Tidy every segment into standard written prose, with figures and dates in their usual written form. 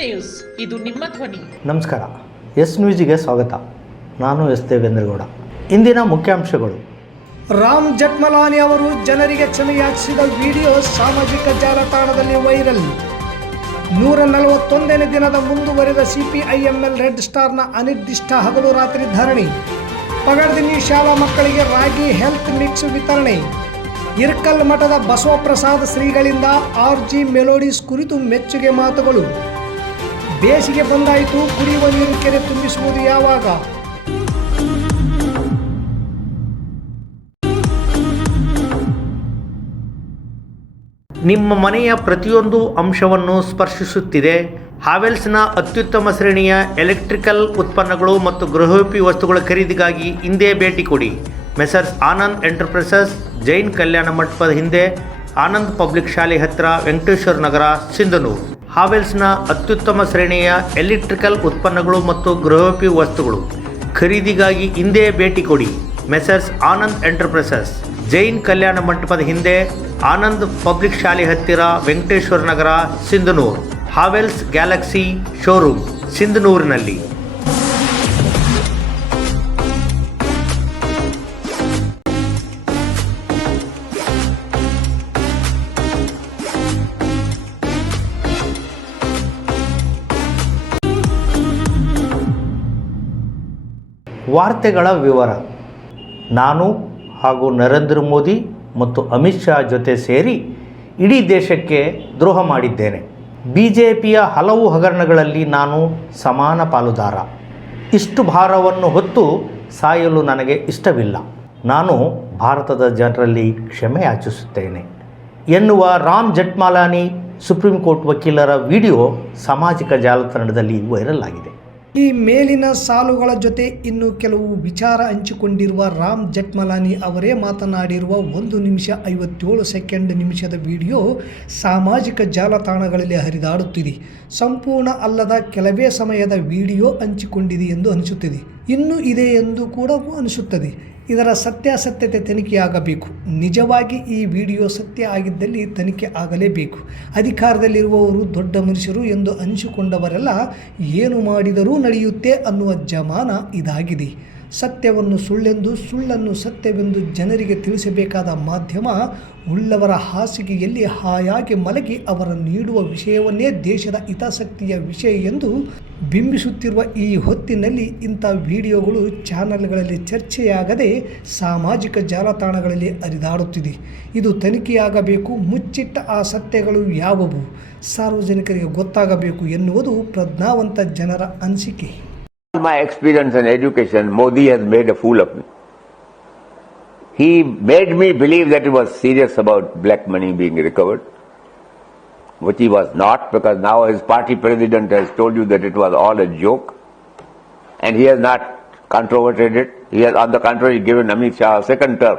News, ಇದು ನಿಮ್ಮ ಧ್ವನಿ. ನಮಸ್ಕಾರ. ಎಸ್ ನ್ಯೂಸ್ಗೆ ಸ್ವಾಗತ. ನಾನು ಎಸ್ ದೇವೇಂದ್ರಗೌಡ. ಇಂದಿನ ಮುಖ್ಯಾಂಶಗಳು. ರಾಮ್ ಜಠ್ಮಲಾನಿ ಅವರು ಜನರಿಗೆ ಕ್ಷಮೆಯಾಚಿಸಿದ ವಿಡಿಯೋ ಸಾಮಾಜಿಕ ಜಾಲತಾಣದಲ್ಲಿ ವೈರಲ್. 141ನೇ ದಿನದ ಮುಂದುವರೆದ CPIML ರೆಡ್ ಸ್ಟಾರ್ನ ಅನಿರ್ದಿಷ್ಟ ಹಗಲು ರಾತ್ರಿ ಧರಣಿ. ಪಗಡ್ದಿನಿ ಶಾಲಾ ಮಕ್ಕಳಿಗೆ ರಾಗಿ ಹೆಲ್ತ್ ಮಿಕ್ಸ್ ವಿತರಣೆ. ಇರ್ಕಲ್ ಮಠದ ಬಸವಪ್ರಸಾದ ಶ್ರೀಗಳಿಂದ RG ಮೆಲೋಡಿಸ್ ಕುರಿತು ಮೆಚ್ಚುಗೆ ಮಾತುಗಳು. ಬೇಸಿಗೆ ಬಂದಾಯಿತು, ಕುಡಿಯುವ ನೀರು ಕೆರೆ ತುಂಬಿಸುವುದು ಯಾವಾಗ? ನಿಮ್ಮ ಮನೆಯ ಪ್ರತಿಯೊಂದು ಅಂಶವನ್ನು ಸ್ಪರ್ಶಿಸುತ್ತಿದೆ. ಹಾವೆಲ್ಸ್ನ ಅತ್ಯುತ್ತಮ ಶ್ರೇಣಿಯ ಎಲೆಕ್ಟ್ರಿಕಲ್ ಉತ್ಪನ್ನಗಳು ಮತ್ತು ಗೃಹೋಪಯೋಗಿ ವಸ್ತುಗಳ ಖರೀದಿಗಾಗಿ ಹಿಂದೆ ಭೇಟಿ ಕೊಡಿ. ಮೆಸರ್ಸ್ ಆನಂದ್ ಎಂಟರ್ಪ್ರೈಸಸ್, ಜೈನ್ ಕಲ್ಯಾಣ ಮಂಟಪದ ಹಿಂದೆ, ಆನಂದ್ ಪಬ್ಲಿಕ್ ಶಾಲೆ ಹತ್ತಿರ, ವೆಂಕಟೇಶ್ವರ ನಗರ, ಸಿಂಧನೂರು. ಹಾವೆಲ್ಸ್ನ ಅತ್ಯುತ್ತಮ ಶ್ರೇಣಿಯ ಎಲೆಕ್ಟ್ರಿಕಲ್ ಉತ್ಪನ್ನಗಳು ಮತ್ತು ಗೃಹೋಪಯೋಗಿ ವಸ್ತುಗಳು ಖರೀದಿಗಾಗಿ ಹಿಂದೆ ಭೇಟಿ ಕೊಡಿ. ಮೆಸರ್ಸ್ ಆನಂದ್ ಎಂಟರ್ಪ್ರೈಸಸ್, ಜೈನ್ ಕಲ್ಯಾಣ ಮಂಟಪದ ಹಿಂದೆ, ಆನಂದ್ ಪಬ್ಲಿಕ್ ಶಾಲೆ ಹತ್ತಿರ, Venkateshwara Nagar, Sindhanur. Havells Galaxy showroom, ಸಿಂಧನೂರಿನಲ್ಲಿ. ವಾರ್ತೆಗಳ ವಿವರ. ನಾನು ಹಾಗೂ ನರೇಂದ್ರ ಮೋದಿ ಮತ್ತು ಅಮಿತ್ ಶಾ ಜೊತೆ ಸೇರಿ ಇಡೀ ದೇಶಕ್ಕೆ ದ್ರೋಹ ಮಾಡಿದ್ದೇನೆ. BJPಯ ಹಲವು ಹಗರಣಗಳಲ್ಲಿ ನಾನು ಸಮಾನ ಪಾಲುದಾರ. ಇಷ್ಟು ಭಾರವನ್ನು ಹೊತ್ತು ಸಾಯಲು ನನಗೆ ಇಷ್ಟವಿಲ್ಲ. ನಾನು ಭಾರತದ ಜನರಲ್ಲಿ ಕ್ಷಮೆ ಯಾಚಿಸುತ್ತೇನೆ ಎನ್ನುವ ರಾಮ್ ಜಠ್ಮಲಾನಿ ಸುಪ್ರೀಂ ಕೋರ್ಟ್ ವಕೀಲರ ವಿಡಿಯೋ ಸಾಮಾಜಿಕ ಜಾಲತಾಣದಲ್ಲಿ ವೈರಲ್ ಆಗಿದೆ. ಈ ಮೇಲಿನ ಸಾಲುಗಳ ಜೊತೆ ಇನ್ನು ಕೆಲವು ವಿಚಾರ ಹಂಚಿಕೊಂಡಿರುವ ರಾಮ್ ಜಠ್ಮಲಾನಿ ಅವರೇ ಮಾತನಾಡಿರುವ 1 ನಿಮಿಷ 57 ಸೆಕೆಂಡ್ ನಿಮಿಷದ ವಿಡಿಯೋ ಸಾಮಾಜಿಕ ಜಾಲತಾಣಗಳಲ್ಲಿ ಹರಿದಾಡುತ್ತಿದೆ. ಸಂಪೂರ್ಣ ಅಲ್ಲದ ಕೆಲವೇ ಸಮಯದ ವಿಡಿಯೋ ಹಂಚಿಕೊಂಡಿದೆ ಎಂದು ಅನಿಸುತ್ತದೆ. ಇನ್ನೂ ಇದೆ ಎಂದು ಕೂಡ ಅನಿಸುತ್ತದೆ. ಇದರ ಸತ್ಯಾಸತ್ಯತೆ ತನಿಖೆಯಾಗಬೇಕು. ನಿಜವಾಗಿ ಈ ವಿಡಿಯೋ ಸತ್ಯ ಆಗಿದ್ದಲ್ಲಿ ತನಿಖೆ ಆಗಲೇಬೇಕು. ಅಧಿಕಾರದಲ್ಲಿರುವವರು ದೊಡ್ಡ ಮನುಷ್ಯರು ಎಂದು ಅನಿಸಿಕೊಂಡವರೆಲ್ಲ ಏನು ಮಾಡಿದರೂ ನಡೆಯುತ್ತೆ ಅನ್ನುವ ಜಮಾನ ಇದಾಗಿದೆ. ಸತ್ಯವನ್ನು ಸುಳ್ಳೆಂದು, ಸುಳ್ಳನ್ನು ಸತ್ಯವೆಂದು ಜನರಿಗೆ ತಿಳಿಸಬೇಕಾದ ಮಾಧ್ಯಮ ಉಳ್ಳವರ ಹಾಸಿಗೆಯಲ್ಲಿ ಹಾಯಾಗಿ ಮಲಗಿ ಅವರ ನೀಡುವ ವಿಷಯವನ್ನೇ ದೇಶದ ಹಿತಾಸಕ್ತಿಯ ವಿಷಯ ಎಂದು ಬಿಂಬಿಸುತ್ತಿರುವ ಈ ಹೊತ್ತಿನಲ್ಲಿ ಇಂಥ ವಿಡಿಯೋಗಳು ಚಾನಲ್ಗಳಲ್ಲಿ ಚರ್ಚೆಯಾಗದೆ ಸಾಮಾಜಿಕ ಜಾಲತಾಣಗಳಲ್ಲಿ ಹರಿದಾಡುತ್ತಿದೆ. ಇದು ತನಿಖೆಯಾಗಬೇಕು. ಮುಚ್ಚಿಟ್ಟ ಆ ಸತ್ಯಗಳು ಯಾವುವು ಸಾರ್ವಜನಿಕರಿಗೆ ಗೊತ್ತಾಗಬೇಕು ಎನ್ನುವುದು ಪ್ರಜ್ಞಾವಂತ ಜನರ ಅನಿಸಿಕೆ. All my experience and education, Modi has made a fool of me. He made me believe that he was serious about black money being recovered, which he was not, because now his party president has told you that it was all a joke, and he has not controverted it. He has, on the contrary, given Amit Shah a second term.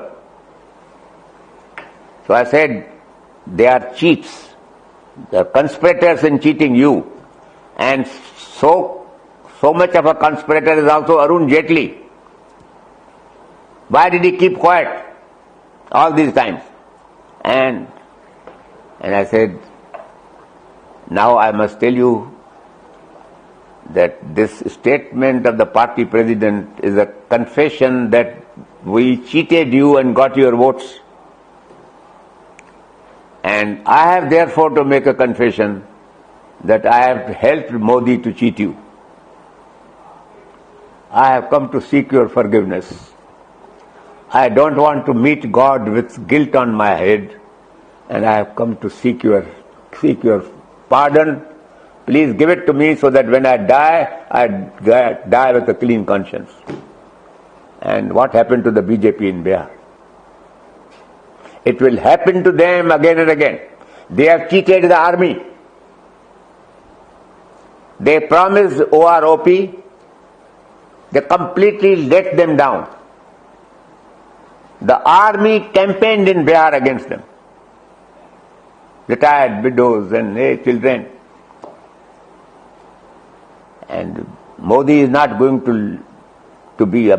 So I said, they are cheats. They are conspirators in cheating you. And so much of a conspirator is also Arun Jaitley. Why did he keep quiet all these times? And I said, now I must tell you that this statement of the party president is a confession that we cheated you and got your votes. And I have therefore to make a confession that I have helped Modi to cheat you. I have come to seek your forgiveness. I don't want to meet God with guilt on my head, and I have come to seek your pardon. Please give it to me so that when I die with a clean conscience. And what happened to the BJP in Bihar? It will happen to them again and again. They have cheated the army. They promised OROP. They completely let them down. The army campaigned in Bihar against them. Retired widows and children. And Modi is not going to be a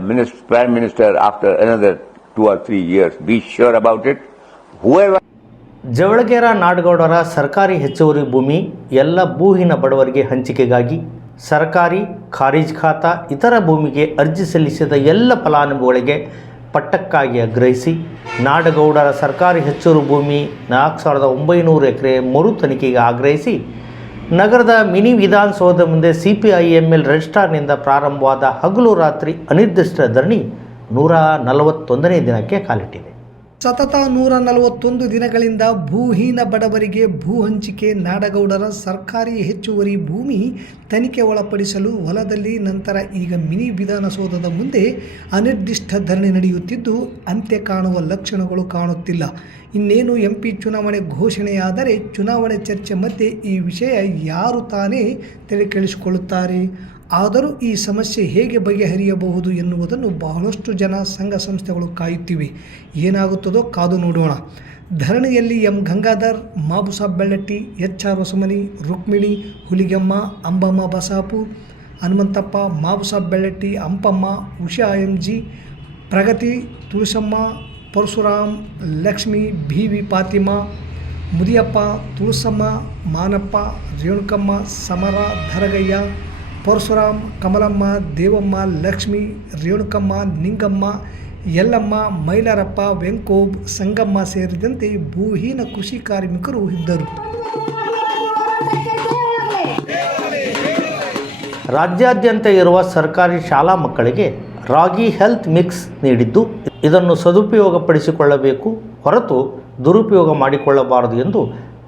Prime Minister after another 2 or 3 years. Be sure about it. Whoever ಜವಳಗೇರ ನಾಡಗೌಡರ ಸರ್ಕಾರಿ ಹೆಚ್ಚುವರಿ ಭೂಮಿ ಎಲ್ಲ ಭೂಹೀನ ಬಡವರಿಗೆ ಹಂಚಿಕೆಗಾಗಿ ಸರ್ಕಾರಿ ಖಾರಿಜ್ ಖಾತಾ ಇತರ ಭೂಮಿಗೆ ಅರ್ಜಿ ಸಲ್ಲಿಸಿದ ಎಲ್ಲ ಫಲಾನುಭವಿಗಳಿಗೆ ಪಟ್ಟಕ್ಕಾಗಿ ಆಗ್ರಹಿಸಿ ನಾಡಗೌಡರ ಸರ್ಕಾರಿ ಹೆಚ್ಚುವರಿ ಭೂಮಿ 4900 ಎಕರೆ ಮರು ತನಿಖೆಗೆ ಆಗ್ರಹಿಸಿ ನಗರದ ಮಿನಿ ವಿಧಾನಸೌಧ ಮುಂದೆ CPIML ರಿಜಿಸ್ಟ್ರಾರ್ನಿಂದ ಪ್ರಾರಂಭವಾದ ಹಗಲು ರಾತ್ರಿ ಅನಿರ್ದಿಷ್ಟ ಧರಣಿ 141ನೇ ದಿನಕ್ಕೆ ಕಾಲಿಟ್ಟಿದೆ. ಸತತ 141 ದಿನಗಳಿಂದ ಭೂಹೀನ ಬಡವರಿಗೆ ಭೂ ಹಂಚಿಕೆ ನಾಡಗೌಡರ ಸರ್ಕಾರಿ ಹೆಚ್ಚುವರಿ ಭೂಮಿ ತನಿಖೆ ಒಳಪಡಿಸಲು ಹೊಲದಲ್ಲಿ ನಂತರ ಈಗ ಮಿನಿ ವಿಧಾನಸೌಧದ ಮುಂದೆ ಅನಿರ್ದಿಷ್ಟ ಧರಣಿ ನಡೆಯುತ್ತಿದ್ದು ಅಂತ್ಯ ಕಾಣುವ ಲಕ್ಷಣಗಳು ಕಾಣುತ್ತಿಲ್ಲ. ಇನ್ನೇನು MP ಚುನಾವಣೆ ಘೋಷಣೆಯಾದರೆ ಚುನಾವಣೆ ಚರ್ಚೆ ಮಧ್ಯೆ ಈ ವಿಷಯ ಯಾರು ತಾನೇ ತಲೆಕೆಡಿಸಿಕೊಳ್ಳುತ್ತಾರೆ. ಆದರೂ ಈ ಸಮಸ್ಯೆ ಹೇಗೆ ಬಗೆಹರಿಯಬಹುದು ಎನ್ನುವುದನ್ನು ಬಹಳಷ್ಟು ಜನ ಸಂಘ ಸಂಸ್ಥೆಗಳು ಕಾಯುತ್ತಿವೆ. ಏನಾಗುತ್ತದೋ ಕಾದು ನೋಡೋಣ. ಧರಣಿಯಲ್ಲಿ M Gangadhar, Mabusab Bellatti, HR Hosamani, Rukmini, Huligemma, Ambamma Basapur, Hanumanthappa, Mabusab Bellatti, ಅಂಪಮ್ಮ, Usha MG, ಪ್ರಗತಿ, ತುಳಸಮ್ಮ, ಪರಶುರಾಮ್, ಲಕ್ಷ್ಮಿ, BV ಫಾತಿಮಾ, ಮುದಿಯಪ್ಪ, ತುಳಸಮ್ಮ, ಮಾನಪ್ಪ, ರೇಣುಕಮ್ಮ, ಸಮರ, ಧರಗಯ್ಯ, ಪರಶುರಾಮ್, ಕಮಲಮ್ಮ, ದೇವಮ್ಮ, ಲಕ್ಷ್ಮಿ, ರೇಣುಕಮ್ಮ, ನಿಂಗಮ್ಮ, ಯಲ್ಲಮ್ಮ, ಮೈಲಾರಪ್ಪ, ವೆಂಕೋಬ್, ಸಂಗಮ್ಮ ಸೇರಿದಂತೆ ಭೂಹೀನ ಕೃಷಿ ಕಾರ್ಮಿಕರು ಇದ್ದರು. ರಾಜ್ಯಾದ್ಯಂತ ಇರುವ ಸರ್ಕಾರಿ ಶಾಲಾ ಮಕ್ಕಳಿಗೆ ರಾಗಿ ಹೆಲ್ತ್ ಮಿಕ್ಸ್ ನೀಡಿದ್ದು ಇದನ್ನು ಸದುಪಯೋಗಪಡಿಸಿಕೊಳ್ಳಬೇಕು ಹೊರತು ದುರುಪಯೋಗ ಮಾಡಿಕೊಳ್ಳಬಾರದು ಎಂದು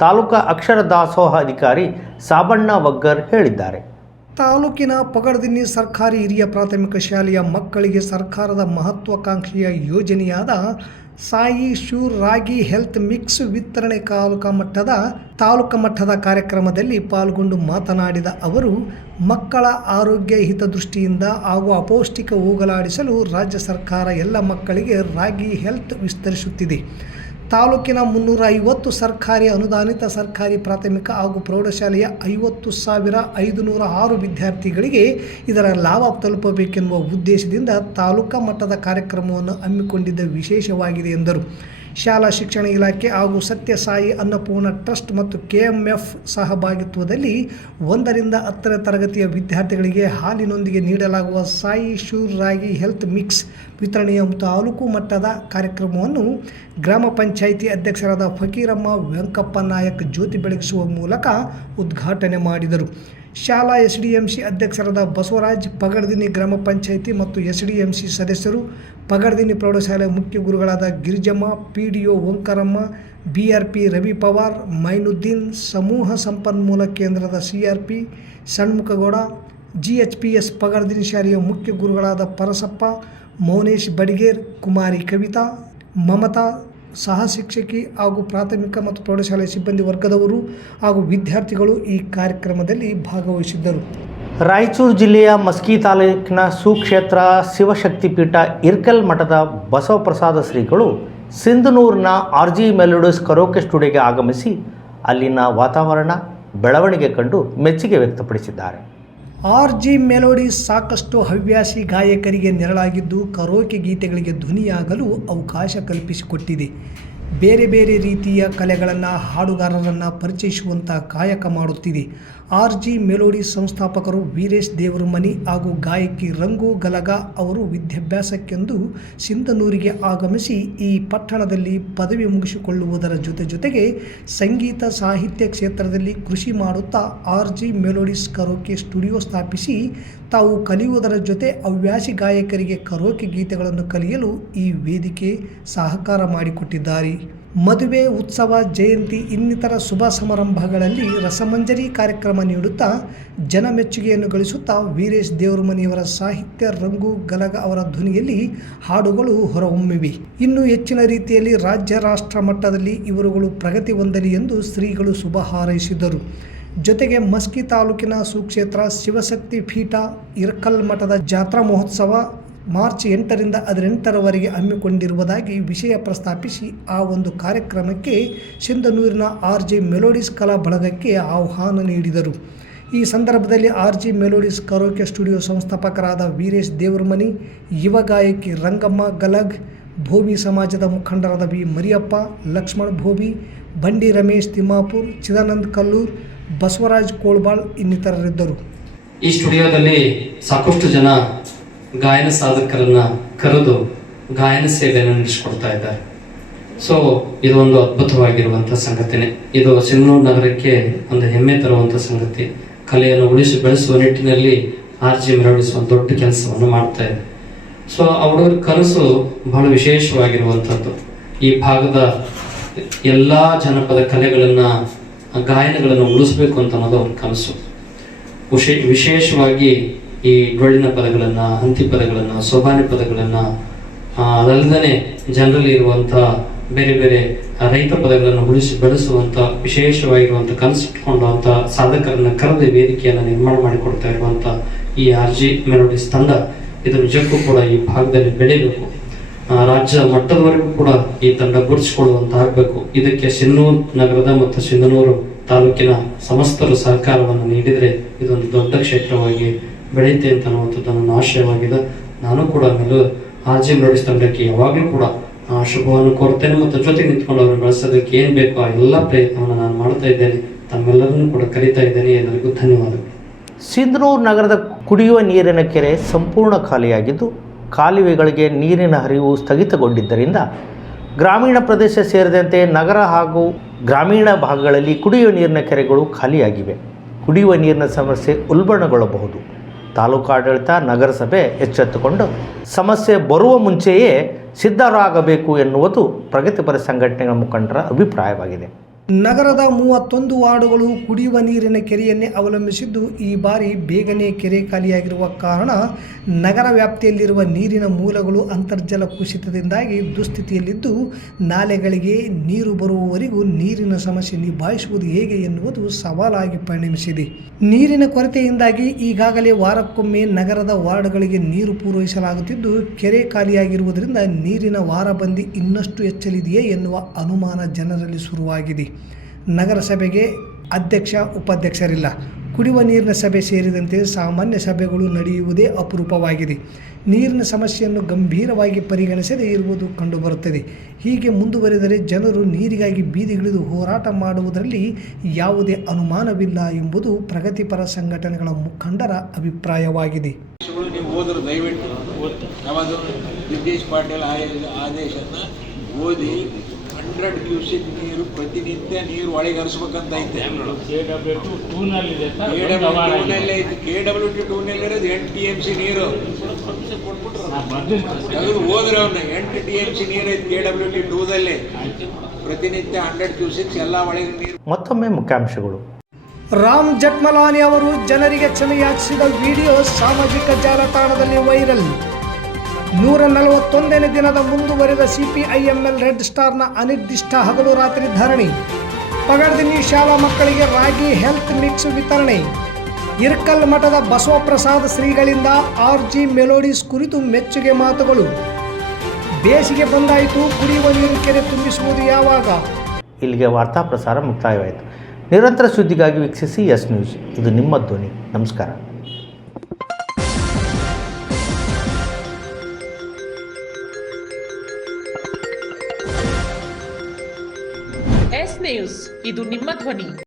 ತಾಲೂಕಾ ಅಕ್ಷರ ದಾಸೋಹ ಅಧಿಕಾರಿ ಸಾಬಣ್ಣ ವಗ್ಗರ್ ಹೇಳಿದ್ದಾರೆ. ತಾಲೂಕಿನ ಪಗಡದಿನ್ನಿ ಸರ್ಕಾರಿ ಹಿರಿಯ ಪ್ರಾಥಮಿಕ ಶಾಲೆಯ ಮಕ್ಕಳಿಗೆ ಸರ್ಕಾರದ ಮಹತ್ವಾಕಾಂಕ್ಷೆಯ ಯೋಜನೆಯಾದ ಸಾಯಿ ಶೂರ್ ರಾಗಿ ಹೆಲ್ತ್ ಮಿಕ್ಸ್ ವಿತರಣೆ ತಾಲೂಕು ಮಟ್ಟದ ಕಾರ್ಯಕ್ರಮದಲ್ಲಿ ಪಾಲ್ಗೊಂಡು ಮಾತನಾಡಿದ ಅವರು, ಮಕ್ಕಳ ಆರೋಗ್ಯ ಹಿತದೃಷ್ಟಿಯಿಂದ ಹಾಗೂ ಅಪೌಷ್ಟಿಕ ಹೋಗಲಾಡಿಸಲು ರಾಜ್ಯ ಸರ್ಕಾರ ಎಲ್ಲ ಮಕ್ಕಳಿಗೆ ರಾಗಿ ಹೆಲ್ತ್ ವಿಸ್ತರಿಸುತ್ತಿದೆ. ತಾಲೂಕಿನ 350 ಸರ್ಕಾರಿ ಅನುದಾನಿತ ಸರ್ಕಾರಿ ಪ್ರಾಥಮಿಕ ಹಾಗೂ ಪ್ರೌಢಶಾಲೆಯ 50,506 ವಿದ್ಯಾರ್ಥಿಗಳಿಗೆ ಇದರ ಲಾಭ ತಲುಪಬೇಕೆನ್ನುವ ಉದ್ದೇಶದಿಂದ ತಾಲೂಕಾ ಮಟ್ಟದ ಕಾರ್ಯಕ್ರಮವನ್ನು ಹಮ್ಮಿಕೊಂಡಿದ್ದ ವಿಶೇಷವಾಗಿದೆ ಎಂದರು. ಶಾಲಾ ಶಿಕ್ಷಣ ಇಲಾಖೆ ಹಾಗೂ ಸತ್ಯಸಾಯಿ ಅನ್ನಪೂರ್ಣ ಟ್ರಸ್ಟ್ ಮತ್ತು KMF ಸಹಭಾಗಿತ್ವದಲ್ಲಿ 1ರಿಂದ 10ನೇ ತರಗತಿಯ ವಿದ್ಯಾರ್ಥಿಗಳಿಗೆ ಹಾಲಿನೊಂದಿಗೆ ನೀಡಲಾಗುವ ಸಾಯಿ ಶೂರ್ ರಾಗಿ ಹೆಲ್ತ್ ಮಿಕ್ಸ್ ವಿತರಣೆಯ ತಾಲೂಕು ಮಟ್ಟದ ಕಾರ್ಯಕ್ರಮವನ್ನು ಗ್ರಾಮ ಪಂಚಾಯಿತಿ ಅಧ್ಯಕ್ಷರಾದ ಫಕೀರಮ್ಮ ವೆಂಕಪ್ಪ ನಾಯಕ್ ಜ್ಯೋತಿ ಬೆಳಗಿಸುವ ಮೂಲಕ ಉದ್ಘಾಟನೆ ಮಾಡಿದರು. ಶಾಲಾ SDMC ಅಧ್ಯಕ್ಷರಾದ ಬಸವರಾಜ್, ಪಗಡದಿನ್ನಿ ಗ್ರಾಮ ಪಂಚಾಯಿತಿ ಮತ್ತು SDMC ಸದಸ್ಯರು, ಪಗಡದಿನ್ನಿ ಪ್ರೌಢಶಾಲೆ ಮುಖ್ಯ ಗುರುಗಳಾದ ಗಿರಿಜಮ್ಮ, PDO ಓಂಕಾರಮ್ಮ, BRP ರವಿ ಪವಾರ್, ಮೈನುದ್ದೀನ್, ಸಮೂಹ ಸಂಪನ್ಮೂಲ ಕೇಂದ್ರದ CRP ಷಣ್ಮುಖಗೌಡ, GHPS ಪಗಡದಿನ್ನಿ ಶಾಲೆಯ ಮುಖ್ಯ ಗುರುಗಳಾದ ಪರಸಪ್ಪ, ಮೌನೇಶ್ ಬಡಿಗೇರ್, ಕುಮಾರಿ ಕವಿತಾ, ಮಮತಾ, ಸಹ ಶಿಕ್ಷಕಿ ಹಾಗೂ ಪ್ರಾಥಮಿಕ ಮತ್ತು ಪ್ರೌಢಶಾಲೆ ಸಿಬ್ಬಂದಿ ವರ್ಗದವರು ಹಾಗೂ ವಿದ್ಯಾರ್ಥಿಗಳು ಈ ಕಾರ್ಯಕ್ರಮದಲ್ಲಿ ಭಾಗವಹಿಸಿದ್ದರು. ರಾಯಚೂರು ಜಿಲ್ಲೆಯ ಮಸ್ಕಿ ತಾಲೂಕಿನ ಸುಕ್ಷೇತ್ರ ಶಿವಶಕ್ತಿಪೀಠ ಇರ್ಕಲ್ ಮಠದ ಬಸವಪ್ರಸಾದ ಶ್ರೀಗಳು ಸಿಂಧನೂರಿನ RG ಮೆಲೋಡಿಸ್ ಕರೋಕೆ ಸ್ಟುಡಿಯೋಗೆ ಆಗಮಿಸಿ ಅಲ್ಲಿನ ವಾತಾವರಣ ಬೆಳವಣಿಗೆ ಕಂಡು ಮೆಚ್ಚುಗೆ ವ್ಯಕ್ತಪಡಿಸಿದ್ದಾರೆ. RG ಮೆಲೋಡಿಸ್ ಸಾಕಷ್ಟು ಹವ್ಯಾಸಿ ಗಾಯಕರಿಗೆ ನೆರಳಾಗಿದ್ದು ಕರೋಕೆ ಗೀತೆಗಳಿಗೆ ಧ್ವನಿಯಾಗಲು ಅವಕಾಶ ಕಲ್ಪಿಸಿಕೊಟ್ಟಿದೆ. ಬೇರೆ ಬೇರೆ ರೀತಿಯ ಕಲೆಗಳನ್ನು ಹಾಡುಗಾರರನ್ನು ಪರಿಚಯಿಸುವಂಥ ಕಾಯಕ ಮಾಡುತ್ತಿದೆ. RG ಮೆಲೋಡಿಸ್ ಸಂಸ್ಥಾಪಕರು ವೀರೇಶ್ ದೇವರಮನಿ ಹಾಗೂ ಗಾಯಕಿ ರಂಗು ಗಲಗ ಅವರು ವಿದ್ಯಾಭ್ಯಾಸಕ್ಕೆಂದು ಸಿಂಧನೂರಿಗೆ ಆಗಮಿಸಿ ಈ ಪಟ್ಟಣದಲ್ಲಿ ಪದವಿ ಮುಗಿಸಿಕೊಳ್ಳುವುದರ ಜೊತೆಗೆ ಸಂಗೀತ ಸಾಹಿತ್ಯ ಕ್ಷೇತ್ರದಲ್ಲಿ ಕೃಷಿ ಮಾಡುತ್ತಾ RG ಮೆಲೋಡಿಸ್ ಕರೋಕೆ ಸ್ಟುಡಿಯೋ ಸ್ಥಾಪಿಸಿ ತಾವು ಕಲಿಯುವುದರ ಜೊತೆ ಹವ್ಯಾಸಿ ಗಾಯಕರಿಗೆ ಕರೋಕೆ ಗೀತೆಗಳನ್ನು ಕಲಿಯಲು ಈ ವೇದಿಕೆ ಸಹಕಾರ ಮಾಡಿಕೊಟ್ಟಿದ್ದಾರೆ. ಮದುವೆ, ಉತ್ಸವ, ಜಯಂತಿ ಇನ್ನಿತರ ಶುಭ ಸಮಾರಂಭಗಳಲ್ಲಿ ರಸಮಂಜರಿ ಕಾರ್ಯಕ್ರಮ ನೀಡುತ್ತಾ ಜನಮೆಚ್ಚುಗೆಯನ್ನು ಗಳಿಸುತ್ತಾ ವೀರೇಶ್ ದೇವರಮನಿಯವರ ಸಾಹಿತ್ಯ, ರಂಗು ಗಲಗ ಅವರ ಧ್ವನಿಯಲ್ಲಿ ಹಾಡುಗಳು ಹೊರಹೊಮ್ಮಿವೆ. ಇನ್ನು ಹೆಚ್ಚಿನ ರೀತಿಯಲ್ಲಿ ರಾಜ್ಯ ರಾಷ್ಟ್ರ ಮಟ್ಟದಲ್ಲಿ ಇವರುಗಳು ಪ್ರಗತಿ ಹೊಂದಲಿ ಎಂದು ಶ್ರೀಗಳು ಶುಭ ಹಾರೈಸಿದರು. ಜೊತೆಗೆ ಮಸ್ಕಿ ತಾಲೂಕಿನ ಸುಕ್ಷೇತ್ರ ಶಿವಶಕ್ತಿ ಪೀಠ ಇರ್ಕಲ್ ಮಠದ ಜಾತ್ರಾ ಮಹೋತ್ಸವ ಮಾರ್ಚ್ 8ರಿಂದ 18ರವರೆಗೆ ಹಮ್ಮಿಕೊಂಡಿರುವುದಾಗಿ ವಿಷಯ ಪ್ರಸ್ತಾಪಿಸಿ ಆ ಒಂದು ಕಾರ್ಯಕ್ರಮಕ್ಕೆ ಸಿಂಧನೂರಿನ RG ಮೆಲೋಡಿಸ್ ಕಲಾ ಬಳಗಕ್ಕೆ ಆಹ್ವಾನ ನೀಡಿದರು. ಈ ಸಂದರ್ಭದಲ್ಲಿ RG ಮೆಲೋಡಿಸ್ ಕರೋಕೆ ಸ್ಟುಡಿಯೋ ಸಂಸ್ಥಾಪಕರಾದ ವೀರೇಶ್ ದೇವರಮನಿ, ಯುವ ಗಾಯಕಿ ರಂಗಮ್ಮ ಗಲಗ್, ಭೋವಿ ಸಮಾಜದ ಮುಖಂಡರಾದ V ಮರಿಯಪ್ಪ, ಲಕ್ಷ್ಮಣ್ ಭೋವಿ, ಬಂಡಿ ರಮೇಶ್ ತಿಮ್ಮಾಪುರ್, ಚಿದಾನಂದ್ ಕಲ್ಲೂರ್, ಬಸವರಾಜ್ ಕೋಳ್ಬಾಳ್ ಇನ್ನಿತರರಿದ್ದರು. ಈ ಸ್ಟುಡಿಯೋದಲ್ಲಿ ಸಾಕಷ್ಟು ಜನ ಗಾಯನ ಸಾಧಕರನ್ನ ಕರೆದು ಗಾಯನ ಸೇವೆಯನ್ನು ನಡೆಸಿಕೊಡ್ತಾ ಇದ್ದಾರೆ. ಸೊ ಇದು ಒಂದು ಅದ್ಭುತವಾಗಿರುವಂಥ ಸಂಗತಿನೇ. ಇದು ಸಿಂಧನೂರು ನಗರಕ್ಕೆ ಒಂದು ಹೆಮ್ಮೆ ತರುವಂಥ ಸಂಗತಿ. ಕಲೆಯನ್ನು ಉಳಿಸಿ ಬೆಳೆಸುವ ನಿಟ್ಟಿನಲ್ಲಿ RG ಮೆಲೋಡಿಸ್ ಒಂದು ದೊಡ್ಡ ಕೆಲಸವನ್ನು ಮಾಡ್ತಾ ಇದೆ. ಸೊ ಅವರ ಕನಸು ಬಹಳ ವಿಶೇಷವಾಗಿರುವಂಥದ್ದು. ಈ ಭಾಗದ ಎಲ್ಲ ಜನಪದ ಕಲೆಗಳನ್ನು, ಗಾಯನಗಳನ್ನು ಉಳಿಸ್ಬೇಕು ಅಂತ ಅನ್ನೋದು ಅವ್ರ ಕನಸು. ವಿಶೇಷವಾಗಿ ಈ ಡೊಳ್ಳಿನ ಪದಗಳನ್ನು, ಹಂತಿ ಪದಗಳನ್ನು, ಸೋಬಾನೆ ಪದಗಳನ್ನು, ಅದಲ್ಲದೆ ಜನರಲ್ಲಿ ಇರುವಂಥ ಬೇರೆ ಬೇರೆ ರೈತ ಪದಗಳನ್ನು ಉಳಿಸಿ ಬೆಳೆಸುವಂಥ ವಿಶೇಷವಾಗಿರುವಂಥ ಕನಸು ಇಟ್ಕೊಂಡಂಥ ಸಾಧಕರನ್ನ ಕರೆದು ವೇದಿಕೆಯನ್ನು ನಿರ್ಮಾಣ ಮಾಡಿಕೊಡ್ತಾ ಇರುವಂಥ ಈ RG ಮೆಲೋಡಿಸ್ ತಂಡ ಇದು ನಿಜಕ್ಕೂ ಕೂಡ ಈ ಭಾಗದಲ್ಲಿ ಬೆಳೆಯಬೇಕು. ರಾಜ್ಯ ಮಟ್ಟದವರೆಗೂ ಕೂಡ ಈ ತಂಡ ಗುರುತಿಸಿಕೊಳ್ಳುವಂತಾಗಬೇಕು. ಇದಕ್ಕೆ ಸಿಂಧನೂರು ನಗರದ ಮತ್ತು ಸಿಂಧನೂರು ತಾಲೂಕಿನ ಸಮಸ್ತರು ಸಹಕಾರವನ್ನು ನೀಡಿದರೆ ಇದೊಂದು ದೊಡ್ಡ ಕ್ಷೇತ್ರವಾಗಿ ಬೆಳೆಯುತ್ತೆ ಅಂತ ಅನ್ನುವಂಥದ್ದು ನನ್ನ ಆಶಯವಾಗಿದೆ. ನಾನು ಕೂಡ RG ಮೆಲೋಡಿಸ್ ತಂಡಕ್ಕೆ ಯಾವಾಗಲೂ ಕೂಡ ಶುಭವನ್ನು ಕೋರ್ತೇನೆ ಮತ್ತು ಜೊತೆಗೆ ನಿಂತ್ಕೊಂಡು ಅವರನ್ನು ಬೆಳೆಸೋದಕ್ಕೆ ಏನು ಬೇಕೋ ಆ ಎಲ್ಲ ಪ್ರಯತ್ನವನ್ನು ನಾನು ಮಾಡ್ತಾ ಇದ್ದೇನೆ. ತಮ್ಮೆಲ್ಲರನ್ನು ಕೂಡ ಕರೀತಾ ಇದ್ದೇನೆ. ಎಲ್ಲರಿಗೂ ಧನ್ಯವಾದಗಳು. ಸಿಂಧನೂರು ನಗರದ ಕುಡಿಯುವ ನೀರಿನ ಕೆರೆ ಸಂಪೂರ್ಣ ಖಾಲಿಯಾಗಿದ್ದು, ಕಾಲುವೆಗಳಿಗೆ ನೀರಿನ ಹರಿವು ಸ್ಥಗಿತಗೊಂಡಿದ್ದರಿಂದ ಗ್ರಾಮೀಣ ಪ್ರದೇಶ ಸೇರಿದಂತೆ ನಗರ ಹಾಗೂ ಗ್ರಾಮೀಣ ಭಾಗಗಳಲ್ಲಿ ಕುಡಿಯುವ ನೀರಿನ ಕೆರೆಗಳು ಖಾಲಿಯಾಗಿವೆ. ಕುಡಿಯುವ ನೀರಿನ ಸಮಸ್ಯೆ ಉಲ್ಬಣಗೊಳ್ಳಬಹುದು. ತಾಲೂಕಾಡಳಿತ, ನಗರಸಭೆ ಎಚ್ಚೆತ್ತುಕೊಂಡು ಸಮಸ್ಯೆ ಬರುವ ಮುಂಚೆಯೇ ಸಿದ್ಧರಾಗಬೇಕು ಎನ್ನುವುದು ಪ್ರಗತಿಪರ ಸಂಘಟನೆಗಳ ಮುಖಂಡರ ಅಭಿಪ್ರಾಯವಾಗಿದೆ. ನಗರದ 31 ವಾರ್ಡುಗಳು ಕುಡಿಯುವ ನೀರಿನ ಕೆರೆಯನ್ನೇ ಅವಲಂಬಿಸಿದ್ದು, ಈ ಬಾರಿ ಬೇಗನೆ ಕೆರೆ ಖಾಲಿಯಾಗಿರುವ ಕಾರಣ ನಗರ ವ್ಯಾಪ್ತಿಯಲ್ಲಿರುವ ನೀರಿನ ಮೂಲಗಳು ಅಂತರ್ಜಲ ಕುಸಿತದಿಂದಾಗಿ ದುಸ್ಥಿತಿಯಲ್ಲಿದ್ದು, ನಾಲೆಗಳಿಗೆ ನೀರು ಬರುವವರೆಗೂ ನೀರಿನ ಸಮಸ್ಯೆ ನಿಭಾಯಿಸುವುದು ಹೇಗೆ ಎನ್ನುವುದು ಸವಾಲಾಗಿ ಪರಿಣಮಿಸಿದೆ. ನೀರಿನ ಕೊರತೆಯಿಂದಾಗಿ ಈಗಾಗಲೇ ವಾರಕ್ಕೊಮ್ಮೆ ನಗರದ ವಾರ್ಡ್ಗಳಿಗೆ ನೀರು ಪೂರೈಸಲಾಗುತ್ತಿದ್ದು, ಕೆರೆ ಖಾಲಿಯಾಗಿರುವುದರಿಂದ ನೀರಿನ ವಾರಬಂದಿ ಇನ್ನಷ್ಟು ಹೆಚ್ಚಲಿದೆಯೇ ಎನ್ನುವ ಅನುಮಾನ ಜನರಲ್ಲಿ ಶುರುವಾಗಿದೆ. ನಗರಸಭೆಗೆ ಅಧ್ಯಕ್ಷ, ಉಪಾಧ್ಯಕ್ಷರಿಲ್ಲ. ಕುಡಿಯುವ ನೀರಿನ ಸಭೆ ಸೇರಿದಂತೆ ಸಾಮಾನ್ಯ ಸಭೆಗಳು ನಡೆಯುವುದೇ ಅಪರೂಪವಾಗಿದೆ. ನೀರಿನ ಸಮಸ್ಯೆಯನ್ನು ಗಂಭೀರವಾಗಿ ಪರಿಗಣಿಸದೇ ಇರುವುದು ಕಂಡುಬರುತ್ತದೆ. ಹೀಗೆ ಮುಂದುವರೆದರೆ ಜನರು ನೀರಿಗಾಗಿ ಬೀದಿಗಿಳಿದು ಹೋರಾಟ ಮಾಡುವುದರಲ್ಲಿ ಯಾವುದೇ ಅನುಮಾನವಿಲ್ಲ ಎಂಬುದು ಪ್ರಗತಿಪರ ಸಂಘಟನೆಗಳ ಮುಖಂಡರ ಅಭಿಪ್ರಾಯವಾಗಿದೆ. ನೀವು ಹೋದ್ರು ದಯವಿಟ್ಟು ಯಾವುದು ಜಗದೀಶ್ ಪಾಟೀಲ್ ಆದೇಶನ ಓದಿ 100 ಕ್ಯೂಸೆಕ್ ನೀರು ಪ್ರತಿನಿತ್ಯ ನೀರು ಒಳಗೆ ಹರಿಸ್ಬೇಕಂತ ಐತೆ. KWT 2ನಲ್ಲಿರೋದು 8 TMC ನೀರು ತೆಗೆದು ಹೋದ್ರೆ ಅವ್ರನ್ನ 8 TMC ನೀರು ಐತೆ KWT 2ದಲ್ಲಿ. ಪ್ರತಿನಿತ್ಯ 100 ಕ್ಯೂಸೆಕ್ಸ್ ಎಲ್ಲ ಒಳಗೆ ನೀರು. ಮತ್ತೊಮ್ಮೆ ಮುಖ್ಯಾಂಶಗಳು. ರಾಮ್ ಜಠ್ಮಲಾನಿ ಅವರು ಜನರಿಗೆ ಕ್ಷಮೆಯಾಚಿಸಿದ ವಿಡಿಯೋ ಸಾಮಾಜಿಕ ಜಾಲತಾಣದಲ್ಲಿ ವೈರಲ್. 141ನೇ ದಿನದ ಮುಂದುವರೆದ CPIML ರೆಡ್ ಸ್ಟಾರ್ನ ಅನಿರ್ದಿಷ್ಟ ಹಗಲು ರಾತ್ರಿ ಧರಣಿ. ಪಗಡ್ದಿನ್ನಿ ಶಾಲಾ ಮಕ್ಕಳಿಗೆ ರಾಗಿ ಹೆಲ್ತ್ ಮಿಕ್ಸ್ ವಿತರಣೆ. ಇರ್ಕಲ್ ಮಠದ ಬಸವಪ್ರಸಾದ ಶ್ರೀಗಳಿಂದ RG ಮೆಲೋಡಿಸ್ ಕುರಿತು ಮೆಚ್ಚುಗೆ ಮಾತುಗಳು. ಬೇಸಿಗೆ ಬಂದಾಯಿತು, ಕುಡಿಯುವ ನೀರು ಕೆರೆ ತುಂಬಿಸುವುದು ಯಾವಾಗ? ಇಲ್ಲಿಗೆ ವಾರ್ತಾ ಪ್ರಸಾರ ಮುಕ್ತಾಯವಾಯಿತು. ನಿರಂತರ ಸುದ್ದಿಗಾಗಿ ವೀಕ್ಷಿಸಿ ಎಸ್ ನ್ಯೂಸ್. ಇದು ನಿಮ್ಮ ಧ್ವನಿ. ನಮಸ್ಕಾರ. ಎಸ್ ನ್ಯೂಸ್, ಇದು ನಿಮ್ಮ ಧ್ವನಿ.